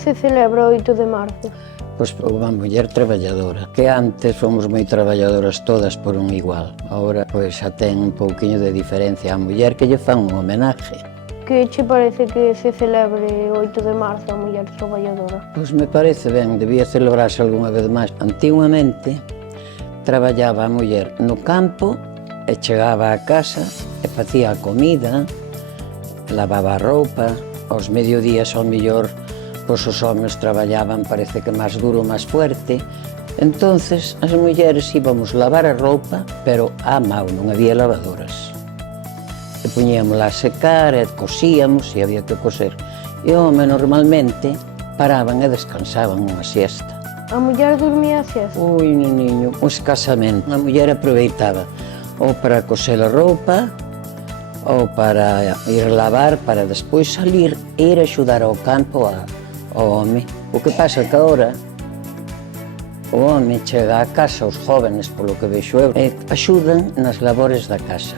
se celebra o 8 de marzo? Pois unha muller traballadora, que antes fomos moi traballadoras todas por un igual. Agora pois xa ten un pouquiño de diferencia a muller que lle fan un homenaje. Que che parece que se celebre o 8 de marzo a muller traballadora? Pois me parece ben, debía celebrarse algunha vez máis. Antigamente traballaba a muller no campo e chegaba a casa e facía a comida, lavaba a roupa, aos mediodías ao millor pois os homens traballaban, parece que máis duro, máis fuerte. Entonces as mulleres íbamos lavar a roupa, pero á mau, non había lavadoras. E poñíamola a secar e cosíamos e había que coser. E o home normalmente paraban e descansaban unha siesta. A muller dormía a siesta? Ui, neniño, escasamente. A muller aproveitaba ou para coser a roupa ou para ir lavar, para despois salir e ir axudar ao campo ao home. O que pasa que agora o home chega a casa, os jóvenes, polo que vexo eu, e axudan nas labores da casa,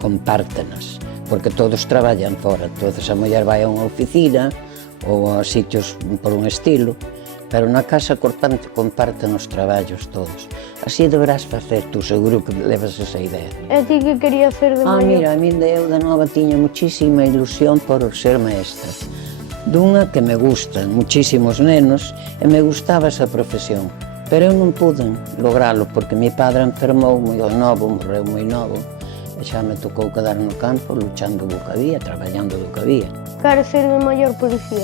compártenas, porque todos traballan fora. Entonces a muller vai a unha oficina ou a sitios por un estilo, pero na casa comparten os traballos todos. Así deberás facer tú, seguro que levas esa idea. E ti que querías ser de maior? Mira, a mí eu de nova tiña muchísima ilusión por ser maestra. Dunha que me gustan muchísimos nenos e me gustaba esa profesión, pero eu non pude logralo porque mi padre enfermou moi novo, morreu moi novo, e xa me tocou quedar no campo luchando do que había, traballando do que había. Queres ser de maior policía?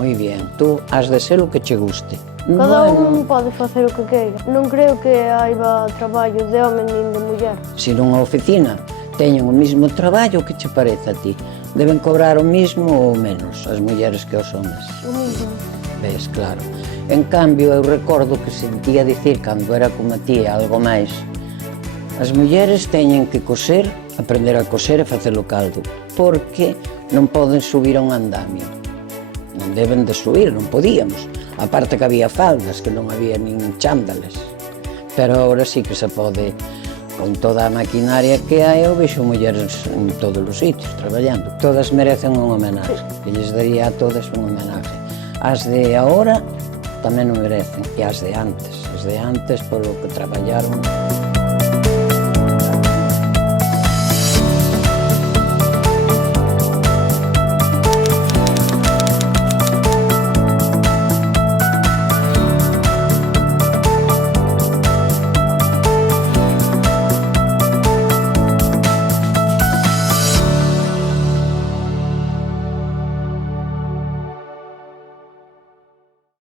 Moi bien, tú has de ser o que che guste. Cada un pode facer o que queira. Non creo que haiba traballo de home nin de muller. Se nunha oficina teñen o mismo traballo, que che parece a ti? Deben cobrar o mismo ou menos as mulleres que os homes? O mismo. Ves, claro. En cambio, eu recordo que sentía dicir, cando era como a ti, algo máis, as mulleres teñen que coser, aprender a coser e facer o caldo, porque non poden subir a un andamio. Non deben de subir, non podíamos. A parte que había faldas, que non había nin chándales. Pero agora sí que se pode, con toda a maquinaria que hai, eu vexo mulleres en todos os sitios, traballando. Todas merecen un homenaje, que lles daría a todas un homenaje. As de agora tamén o merecen, e as de antes polo que traballaron.